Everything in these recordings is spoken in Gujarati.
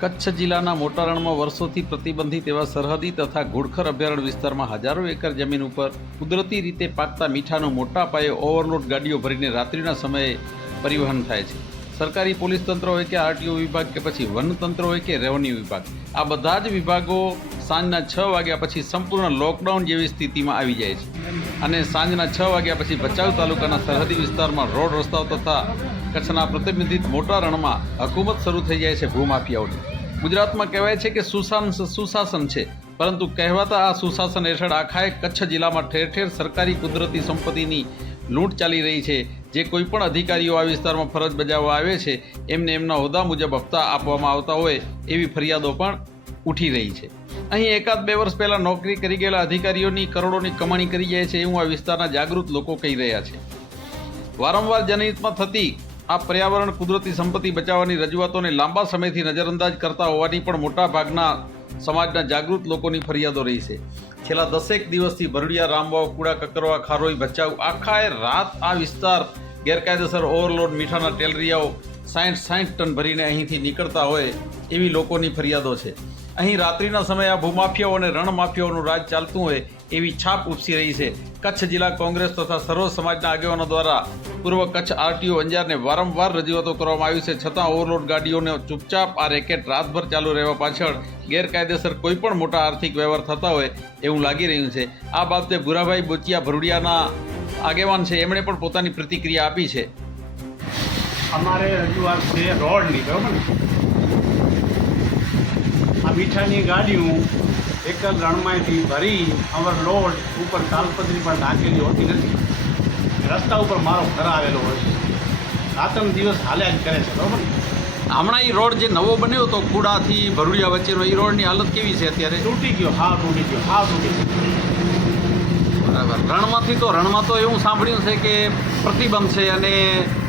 કચ્છ જિલ્લાના મોટા રણમાં વર્ષોથી પ્રતિબંધિત એવા સરહદી તથા ઘોડખર અભયારણ્ય વિસ્તારમાં હજારો એકર જમીન ઉપર કુદરતી રીતે પાકતા મીઠાનો મોટા પાયે ઓવરલોડ ગાડીઓ ભરીને રાત્રિના સમયે પરિવહન થાય છે. સરકારી પોલીસ તંત્ર હોય કે આરટીઓ વિભાગ કે પછી વન તંત્ર હોય કે રેવન્યુ વિભાગ, આ બધા જ વિભાગો સાંજના છ વાગ્યા પછી સંપૂર્ણ લોકડાઉન જેવી સ્થિતિમાં આવી જાય છે. અને સાંજના છ વાગ્યા પછી ભચાઉ તાલુકાના સરહદી વિસ્તારમાં રોડ રસ્તાઓ તથા કચ્છના પ્રતિબંધિત મોટા રણમાં હકુમત શરૂ થઈ જાય છે ભૂમાફિયાઓની. ગુજરાતમાં કહેવાય છે કે સુશાન સુશાસન છે, પરંતુ કહેવાતા આ સુશાસન હેઠળ આખાએ કચ્છ જિલ્લામાં ઠેર ઠેર સરકારી કુદરતી સંપત્તિની લૂંટ ચાલી રહી છે, જે કોઈ પણ અધિકારીઓ આ વિસ્તારમાં ફરજ બજાવવા આવે છે, એમને એમના હોદ્દા મુજબ હપ્તા આપવામાં આવતા હોય એવી ફરિયાદો પણ ઉઠી રહી છે. અહીં એકાદ બે વર્ષ પહેલાં નોકરી કરી ગયેલા અધિકારીઓની કરોડોની કમાણી કરી જાય છે એવું આ વિસ્તારના જાગૃત લોકો કહી રહ્યા છે. વારંવાર જનહિતમાં થતી આ પર્યાવરણ કુદરતી સંપત્તિ બચાવવાની રજૂઆતોને લાંબા સમયથી નજરઅંદાજ કરતા હોવાની પણ મોટા ભાગના સમાજના જાગૃત લોકોની ફરિયાદો રહી છે. છેલ્લા દસેક દિવસથી ભરડિયા, રામવાવ, કુડા, કકરવા, ખારોઈ, ભચાઉ, આખાએ રાત આ વિસ્તાર ગેરકાયદેસર ઓવરલોડ મીઠાના ટેલરિયાઓ સાઠ સાઠ ટન ભરીને અહીંથી નીકળતા હોય એવી લોકોની ફરિયાદો છે. અહીં રાત્રિના સમયે આ ભૂમાફિયાઓ અને રણમાફિયાઓનું રાજ ચાલતું હોય એવી છાપ ઉપસી રહી છે. કચ્છ જિલ્લા કોંગ્રેસ તથા સર્વ સમાજના આગેવાનો દ્વારા પૂર્વ કચ્છ આરટીઓ અંજારને વારંવાર રજૂઆતો કરવામાં આવી છે. છતાં ઓવરલોડ ગાડીઓને ચૂપચાપ આ રેકેટ રાતભર ચાલુ રહેવા પાછળ ગેરકાયદેસર કોઈપણ મોટા આર્થિક વ્યવહાર થતા હોય એવું લાગી રહ્યું છે. આ બાબતે ભુરાભાઈ બોચિયા ભરુડિયાના આગેવાન છે. એમણે પણ પોતાની પ્રતિક્રિયા આપી છે. અમારે રજૂઆત છે રોડની બરાબર ને? આ મીઠાની ગાડીઓ એક જ રણમાંથી ભરી અમર લોડ ઉપર તાલપત્રી પણ નાખેલી હોતી નથી. રસ્તા ઉપર મારો ઘર આવેલો હોય છે. રાતનો દિવસ હાલ્યા જ કરે છે બરાબર ને? હમણાં એ રોડ જે નવો બન્યો હતો કુડાથી ભરૂડિયા વચ્ચેનો એ રોડની હાલત કેવી છે અત્યારે? તૂટી ગયો હા તૂટી ગયો હા તૂટી ગયો. બરાબર. રણમાંથી તો રણમાં તો એવું સાંભળ્યું છે કે પ્રતિબંધ છે અને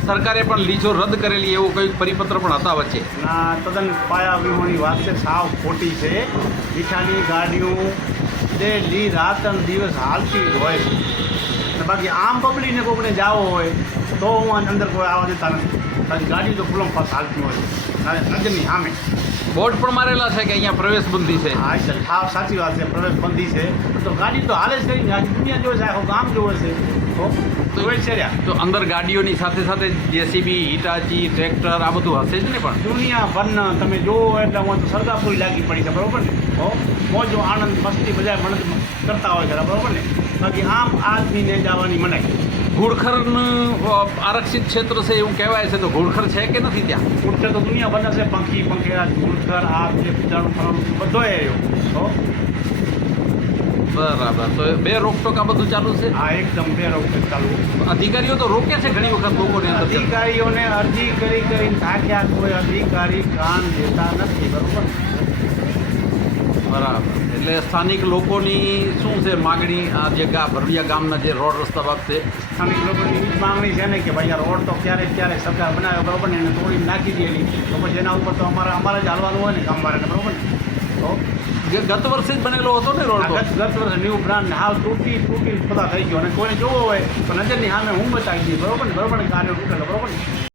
સરકારે પણ લીજો રદ કરેલી એવું કંઈક પરિપત્ર પણ હતા વચ્ચે ના, તદ્દન પાયા વિહોણી વાત છે, સાવ ખોટી છે. મીઠાની ગાડીઓ ડેલી રાત અને દિવસ હાલતી જ હોય બાકી આમ પબ્લિકને કોઈને જાવો હોય, તો હું આની અંદર કોઈ આવવા દેતા નથી. કે ગાડી તો ફૂલમ ફાસ હાલતી હોય. અને નજરની સામે. બોર્ડ પણ મારેલા છે કે અહીંયા પ્રવેશ બંધી છે? હા સર હા સાચી વાત છે પ્રવેશ બંધી છે. તો ગાડી તો હાલે જ કરી ને આખી દુનિયા જોવે છે આખું ગામ જોવે છે. તો અંદર ગાડીઓની સાથે સાથે જેસીબી હિટાચી ટ્રેક્ટર આ બધું હશે જ ને પણ? દુનિયા ભરના તમે જોવો એટલે હું તો સરદારપુરી લાગી પડી છે બરોબર ને? હો મોજો આનંદ મસ્તી બધા મન કરતા હોય છે બરોબર ને? બાકી આમ આદમીને જવાની મનાય ઘુડખરનું આરક્ષિત ક્ષેત્ર છે એવું કહેવાય છે તો ઘુડખર છે કે નથી ત્યાં? ઉઠશે તો દુનિયા ભરના છે પંખી આ ગુડખર આ જે પૂજાનું ફરવાનું બધો એવો હો. બરાબર તો બે રોકટોક આ બધું ચાલુ છે? આ એકદમ બે રોકટોક ચાલુ. અધિકારીઓ તો રોકે છે ઘણી વખત લોકોને અધિકારીઓને અરજી કરી કરી થાક્યા કોઈ અધિકારી કાન દેતા નથી બરોબર? બરાબર. એટલે સ્થાનિક લોકોની શું છે માગણી? આ જે ગા ભરડિયા ગામના જે રોડ રસ્તા બાબતે? સ્થાનિક લોકોની એવી જ માંગણી છે ને કે ભાઈ આ રોડ તો ક્યારેક ક્યારેક સરકાર બનાવે બરોબર ને? એને તોડી નાખી દેલી તો પછી એના ઉપર તો અમારે અમારે જ હાલવાનું હોય ને કામવાળાને બરોબર ને? તો જે ગત વર્ષે જ બનેલો હતો ને રોડ ગત વર્ષે ન્યૂ બ્રાન્ડ હાલ તૂટી તૂટી બધા થઈ ગયો. અને કોઈને જોવો હોય તો નજરની સામે હું બતાવી દઈએ બરોબર ને? બરોબર ને? કાર્ય તૂટેલો બરોબર ને?